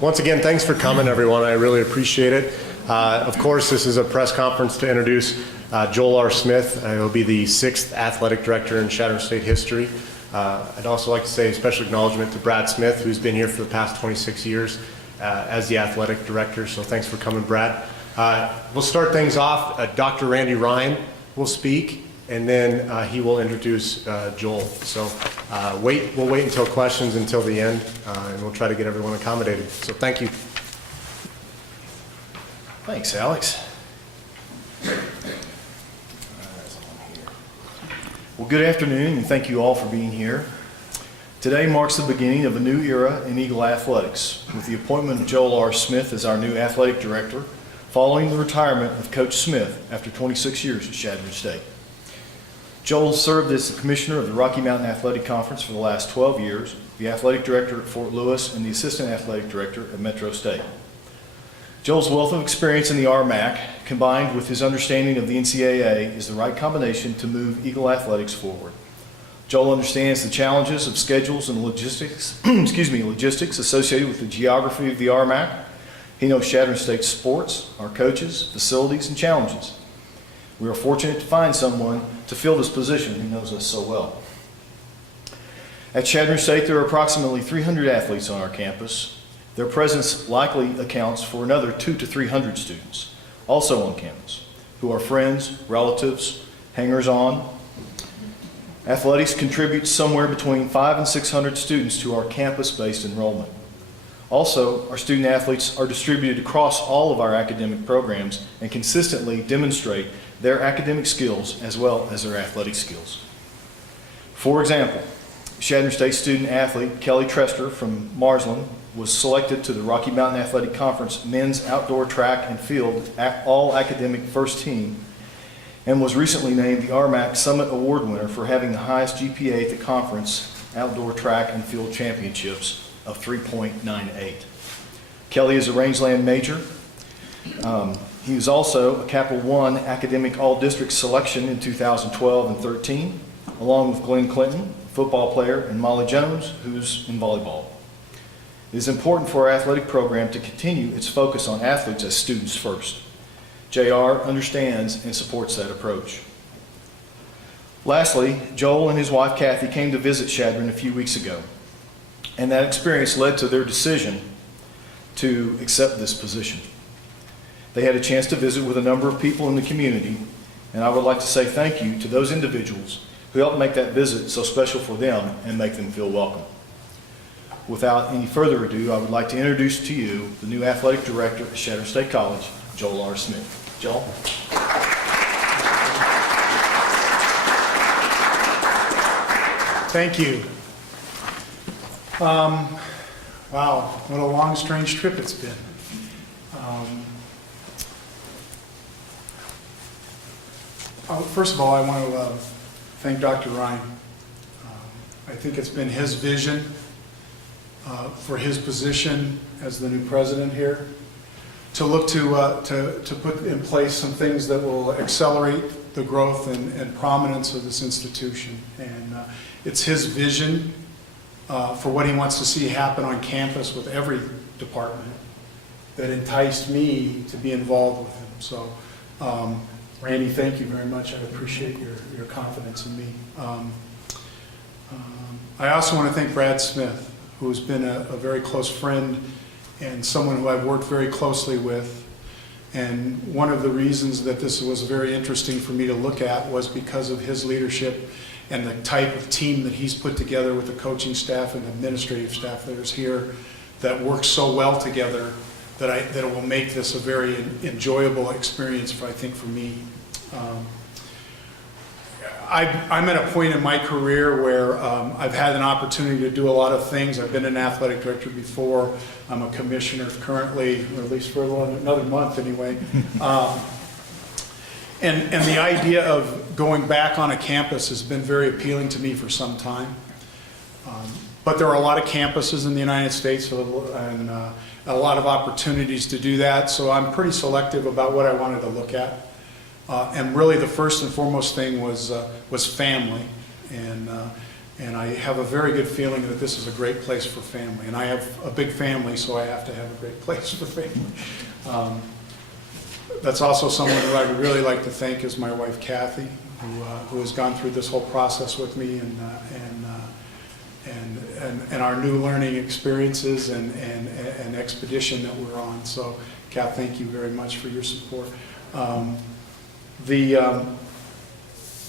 Once again, thanks for coming, everyone. I really appreciate it. Of course, this is a press conference to introduce Joel R. Smith. He'll be the 6th athletic director in Chadron State history. I'd also like to say a special acknowledgement to Brad Smith, who's been here for the past 26 years as the athletic director. So thanks for coming, Brad. We'll start things off. Dr. Randy Ryan will speak, and then he will introduce Joel. So we'll wait until questions until the end, and we'll try to get everyone accommodated. So thank you. Thanks, Alex. Well, good afternoon, and thank you all for being here. Today marks the beginning of a new era in Eagle Athletics, with the appointment of Joel R. Smith as our new athletic director, following the retirement of Coach Smith after 26 years at Chadron State. Joel served as the commissioner of the Rocky Mountain Athletic Conference for the last 12 years, the athletic director at Fort Lewis, and the assistant athletic director at Metro State. Joel's wealth of experience in the RMAC, combined with his understanding of the NCAA, is the right combination to move Eagle Athletics forward. Joel understands the challenges of schedules and logistics, logistics associated with the geography of the RMAC. He knows Chadron State sports, our coaches, facilities, and challenges. We are fortunate to find someone to fill this position who knows us so well. At Chadron State, there are approximately 300 athletes on our campus. Their presence likely accounts for another 200 to 300 students, also on campus, who are friends, relatives, hangers-on. Athletics contributes somewhere between 500 and 600 students to our campus-based enrollment. Also, our student athletes are distributed across all of our academic programs and consistently demonstrate their academic skills as well as their athletic skills. For example, Chadron State student athlete Kelly Trester from Marsland was selected to the Rocky Mountain Athletic Conference men's outdoor track and field all academic first team and was recently named the RMAC Summit Award winner for having the highest GPA at the conference outdoor track and field championships of 3.98. Kelly is a Rangeland major. He was also a Capital I academic all-district selection in 2012 and 13, along with Glenn Clinton, football player, and Molly Jones, who's in volleyball. It is important for our athletic program to continue its focus on athletes as students first. JR understands and supports that approach. Lastly, Joel and his wife Kathy came to visit Chadron a few weeks ago, and that experience led to their decision to accept this position. They had a chance to visit with a number of people in the community, and I would like to say thank you to those individuals who helped make that visit so special for them and make them feel welcome. Without any further ado, I would like to introduce to you the new athletic director at Chadron State College, Joel R. Smith. Joel? Thank you. Wow, what a long, strange trip it's been. First of all, I want to thank Dr. Ryan. I think it's been his vision for his position as the new president here to look to put in place some things that will accelerate the growth and prominence of this institution. And it's his vision for what he wants to see happen on campus with every department that enticed me to be involved with him. So, Randy, thank you very much. I appreciate your confidence in me. I also want to thank Brad Smith, who has been a very close friend and someone who I've worked very closely with. And one of the reasons that this was very interesting for me to look at was because of his leadership and the type of team that he's put together with the coaching staff and administrative staff that is here that works so well together that it will make this a very enjoyable experience, I think, for me. I'm at a point in my career where I've had an opportunity to do a lot of things. I've been an athletic director before. I'm a commissioner currently, or at least for another month anyway. And the idea of going back on a campus has been very appealing to me for some time. But there are a lot of campuses in the United States and a lot of opportunities to do that. So I'm pretty selective about what I wanted to look at. And really, the first and foremost thing was family. And I have a very good feeling that this is a great place for family. And I have a big family, so I have to have a great place for family. That's also someone who I would really like to thank is my wife Kathy, who has gone through this whole process with me and our new learning experiences and expedition that we're on. So, Kath, thank you very much for your support.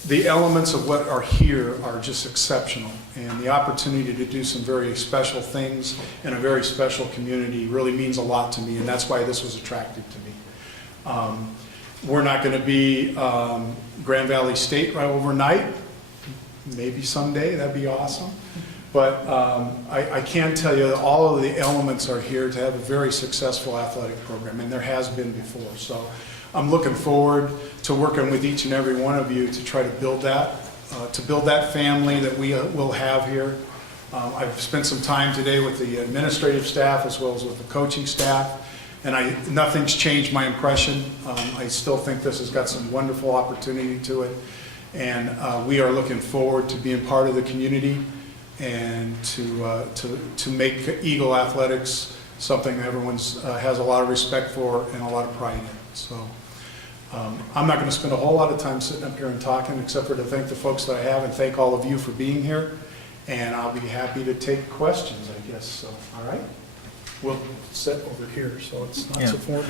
The elements of what are here are just exceptional, and the opportunity to do some very special things in a very special community really means a lot to me, and that's why this was attractive to me. We're not going to be Grand Valley State right overnight. Maybe someday, that'd be awesome. But I can tell you that all of the elements are here to have a very successful athletic program, and there has been before. So I'm looking forward to working with each and every one of you to try to build that family that we will have here. I've spent some time today with the administrative staff as well as with the coaching staff, and nothing's changed my impression. I still think this has got some wonderful opportunity to it, and we are looking forward to being part of the community and to make Eagle Athletics something that everyone has a lot of respect for and a lot of pride in. So I'm not going to spend a whole lot of time sitting up here and talking, except for to thank the folks that I have and thank all of you for being here. And I'll be happy to take questions, I guess. So, all right. We'll sit over here, so it's not so formal.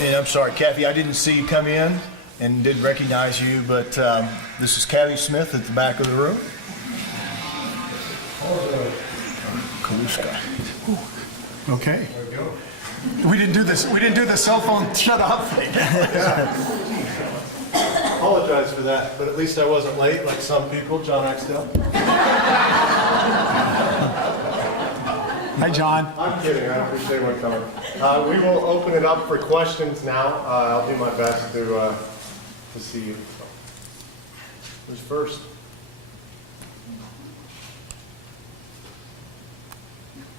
And I'm sorry, Kathy, I didn't see you come in and didn't recognize you, but this is Kathy Smith at the back of the room. Okay. There we go. We didn't do this. We didn't do the cell phone shut up thing. Apologize for that, but at least I wasn't late like some people. John Axtell. Hi, John. I'm kidding. I appreciate my comment. We will open it up for questions now. I'll do my best to see you. Who's first?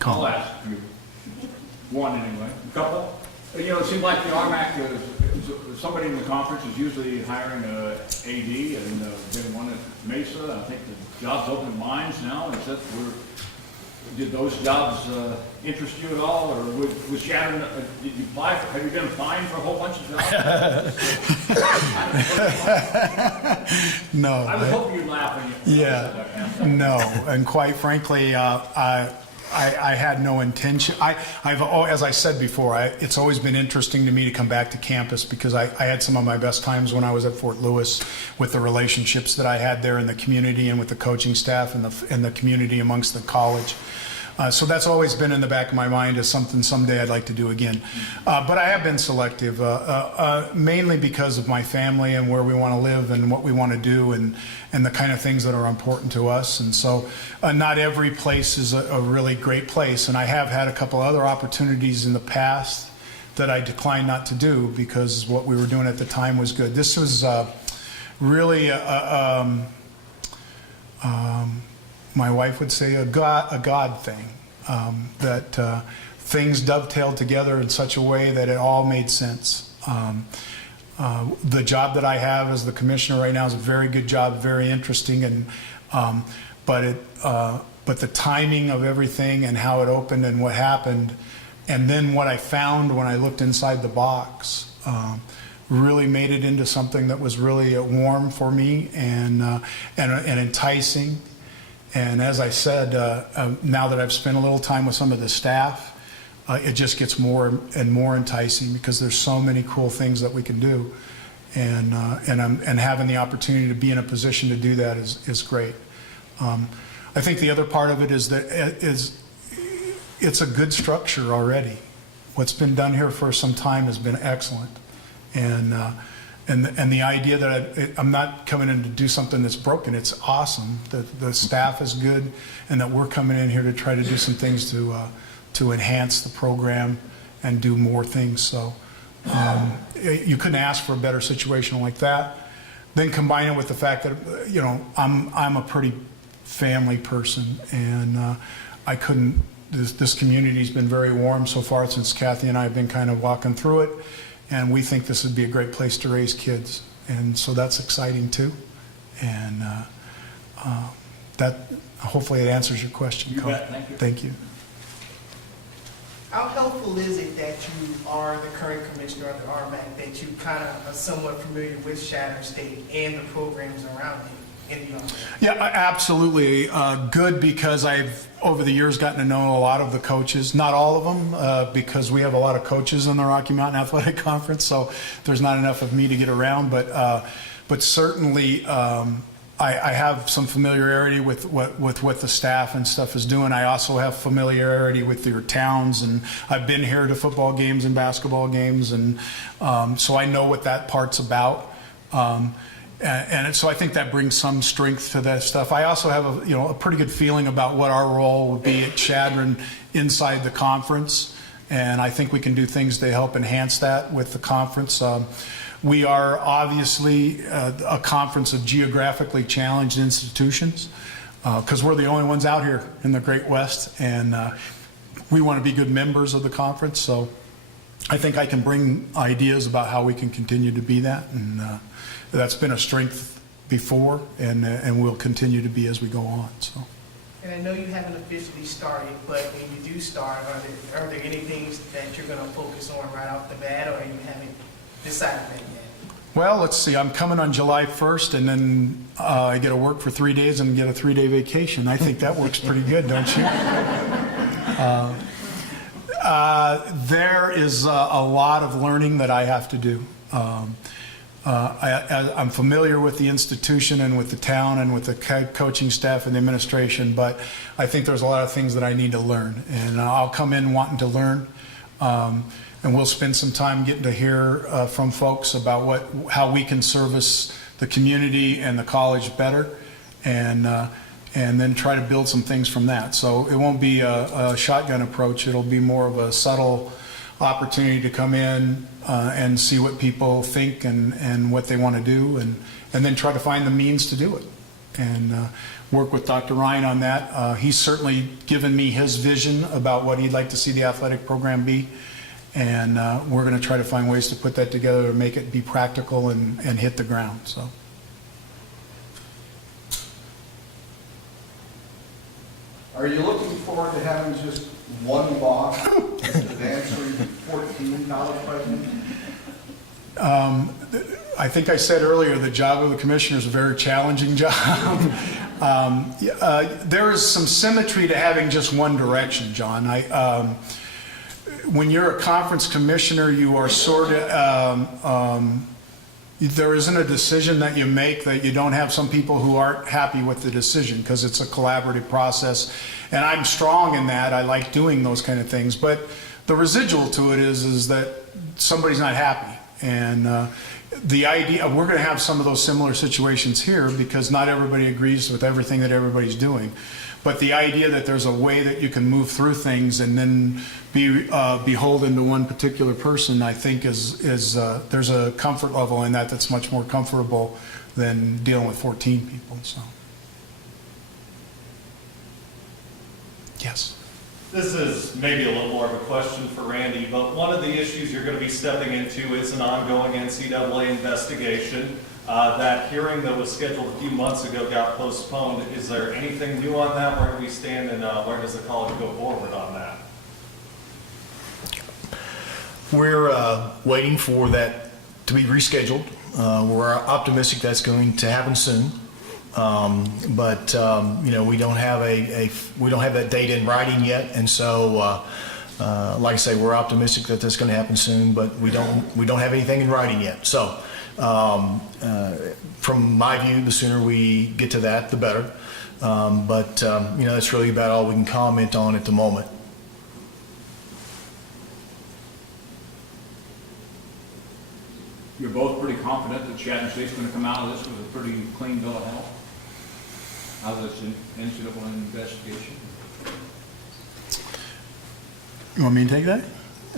I'll ask you one anyway. A couple. You know, it seems like the RMAC somebody in the conference is usually hiring a AD, and been one at Mesa. I think the job's open at Mines now. Did those jobs interest you at all, or was Shannon? Did you apply for? Have you been applying for a whole bunch of jobs? No. I was hoping you'd laugh when you. Yeah. No, and quite frankly, I had no intention. As I said before, it's always been interesting to me to come back to campus because I had some of my best times when I was at Fort Lewis with the relationships that I had there in the community and with the coaching staff and the community amongst the college. So that's always been in the back of my mind as something someday I'd like to do again. But I have been selective, mainly because of my family and where we want to live and what we want to do and the kind of things that are important to us. And so not every place is a really great place. And I have had a couple other opportunities in the past that I declined not to do because what we were doing at the time was good. This was really my wife would say a God thing, that things dovetailed together in such a way that it all made sense. The job that I have as the commissioner right now is a very good job, very interesting, and but the timing of everything and how it opened and what happened, and then what I found when I looked inside the box, really made it into something that was really warm for me and enticing. And as I said, now that I've spent a little time with some of the staff, it just gets more and more enticing because there's so many cool things that we can do, and having the opportunity to be in a position to do that is great. I think the other part of it is that it's a good structure already. What's been done here for some time has been excellent, and the idea that I'm not coming in to do something that's broken, it's awesome. The staff is good, and that we're coming in here to try to do some things to enhance the program and do more things. So you couldn't ask for a better situation like that. Then combine it with the fact that I'm a pretty family person, and I couldn't. This community's been very warm so far since Kathy and I have been kind of walking through it. And we think this would be a great place to raise kids. And so that's exciting too. And that, hopefully it answers your question. You Colin. bet. Thank you. Thank you. How helpful is it that you are the current commissioner of the RMAC, that you kind of are somewhat familiar with Shatter State and the programs around it in the RMAC? Yeah, absolutely. Good, because I've, over the years, gotten to know a lot of the coaches. Not all of them, because we have a lot of coaches in the Rocky Mountain Athletic Conference, so there's not enough of me to get around. But certainly, I have some familiarity with what the staff and stuff is doing. I also have familiarity with your towns, and I've been here to football games and basketball games, and so I know what that part's about. And so I think that brings some strength to that stuff. I also have a pretty good feeling about what our role would be at Chadron inside the conference, and I think we can do things to help enhance that with the conference. We are obviously a conference of geographically challenged institutions, because we're the only ones out here in the Great West, and we want to be good members of the conference. So I think I can bring ideas about how we can continue to be that, and that's been a strength before, and will continue to be as we go on. So. And I know you haven't officially started, but when you do start, are there any things that you're going to focus on right off the bat, or you haven't decided that yet? Well, let's see. I'm coming on July 1st, and then I get to work for 3 days and get a 3-day vacation. I think that works pretty good, don't you? There is a lot of learning that I have to do. I'm familiar with the institution and with the town and with the coaching staff and the administration, but I think there's a lot of things that I need to learn, and I'll come in wanting to learn. And we'll spend some time getting to hear from folks about how we can service the community and the college better, and then try to build some things from that. So it won't be a shotgun approach. It'll be more of a subtle opportunity to come in and see what people think and what they want to do, and then try to find the means to do it, and work with Dr. Ryan on that. He's certainly given me his vision about what he'd like to see the athletic program be. And we're going to try to find ways to put that together to make it be practical and hit the ground. So. Are you looking forward to having just one boss to answer 14 college presidents? I think I said earlier, the job of the commissioner is a very challenging job. There is some symmetry to having just one direction, John. When you're a conference commissioner, you are sort of, there isn't a decision that you make that you don't have some people who aren't happy with the decision, because it's a collaborative process. And I'm strong in that. I like doing those kind of things. But the residual to it is that somebody's not happy. And the idea, we're going to have some of those similar situations here, because not everybody agrees with everything that everybody's doing. But the idea that there's a way that you can move through things and then be beholden to one particular person, I think is there's a comfort level in that that's much more comfortable than dealing with 14 people. So, yes. This is maybe a little more of a question for Randy, but one of the issues you're going to be stepping into is an ongoing NCAA investigation. That hearing that was scheduled a few months ago got postponed. Is there anything new on that? Where do we stand, and where does the college go forward on that? We're waiting for that to be rescheduled. We're optimistic that's going to happen soon. But we don't have we don't have that date in writing yet, and so like I say, we're optimistic that that's going to happen soon, but we don't have anything in writing yet. So from my view, the sooner we get to that, the better. But that's really about all we can comment on at the moment. You're both pretty confident that Chadron State's going to come out of this with a pretty clean bill of health out of this NCAA investigation? You want me to take that?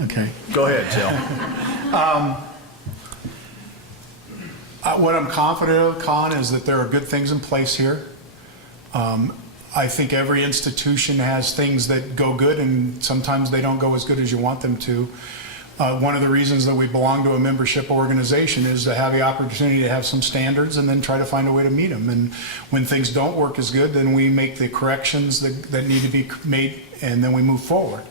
Okay. Go ahead, Jill. What I'm confident of, Con, is that there are good things in place here. I think every institution has things that go good, and sometimes they don't go as good as you want them to. One of the reasons that we belong to a membership organization is to have the opportunity to have some standards and then try to find a way to meet them. And when things don't work as good, then we make the corrections that need to be made, and then we move forward.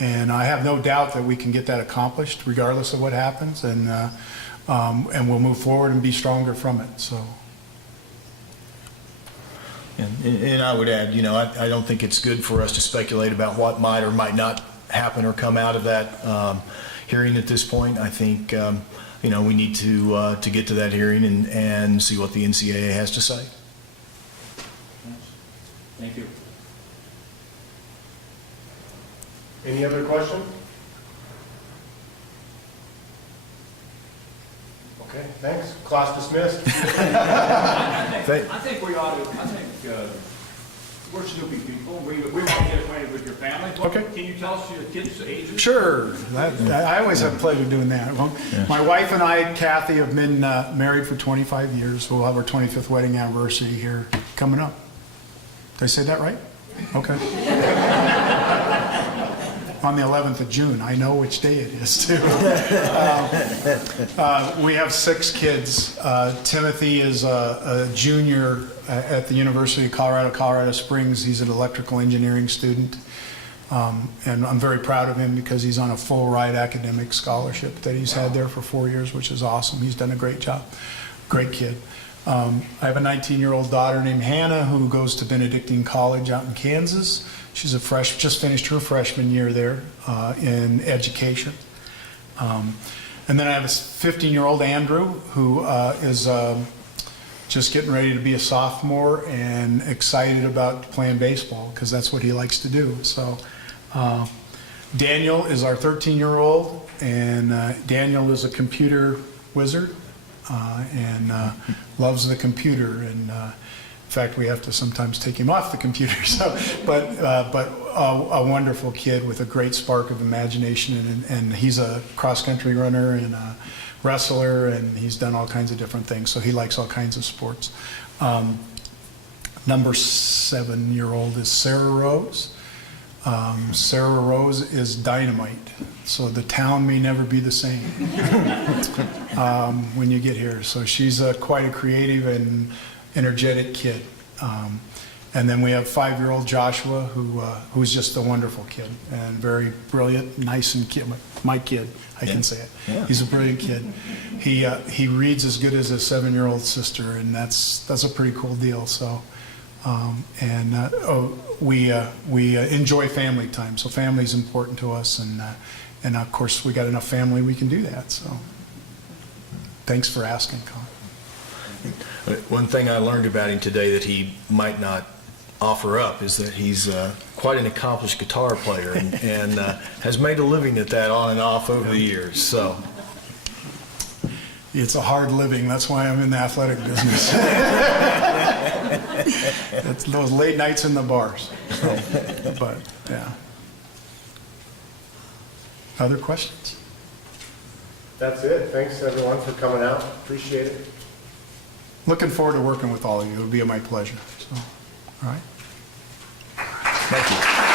And I have no doubt that we can get that accomplished regardless of what happens, and we'll move forward and be stronger from it. So. And I would add, I don't think it's good for us to speculate about what might or might not happen or come out of that hearing at this point. I think, we need to get to that hearing and see what the NCAA has to say. Thank you. Any other questions? Okay, thanks. Class dismissed. I think we ought to, we're Snoopy people. We want to get acquainted with your family. Okay. Can you tell us your kids' ages? Sure. I always have pleasure doing that. Well, my wife and I, Kathy, have been married for 25 years. We'll have our 25th wedding anniversary here coming up. Did I say that right? Okay. On the 11th of June. I know which day it is, too. We have 6 kids. Timothy is a junior at the University of Colorado Springs. He's an electrical engineering student. And I'm very proud of him because he's on a full ride academic scholarship that he's had there for 4 years, which is awesome. He's done a great job. Great kid. I have a 19-year-old daughter named Hannah who goes to Benedictine College out in Kansas. She's just finished her freshman year there in education. And then I have a 15-year-old Andrew who is just getting ready to be a sophomore and excited about playing baseball because that's what he likes to do. So Daniel is our 13-year-old, and Daniel is a computer wizard and loves the computer. And in fact, we have to sometimes take him off the computer. So, but a wonderful kid with a great spark of imagination, and he's a cross-country runner and a wrestler, and he's done all kinds of different things. So he likes all kinds of sports. Number 7-year-old is Sarah Rose. Sarah Rose is dynamite. So the town may never be the same when you get here. So she's quite a creative and energetic kid. And then we have 5-year-old Joshua, who's just a wonderful kid and very brilliant, nice, and my kid, I can say it. Yeah. He's a brilliant kid. He reads as good as his 7-year-old sister, and that's a pretty cool deal. So, we enjoy family time. So family's important to us, and of course we got enough family we can do that. So, thanks for asking, Colin. One thing I learned about him today that he might not offer up is that he's quite an accomplished guitar player and has made a living at that on and off over the years. So it's a hard living. That's why I'm in the athletic business. It's those late nights in the bars. So, but yeah. Other questions? That's it. Thanks, everyone, for coming out. Appreciate it. Looking forward to working with all of you. It would be my pleasure. So, all right. thank you.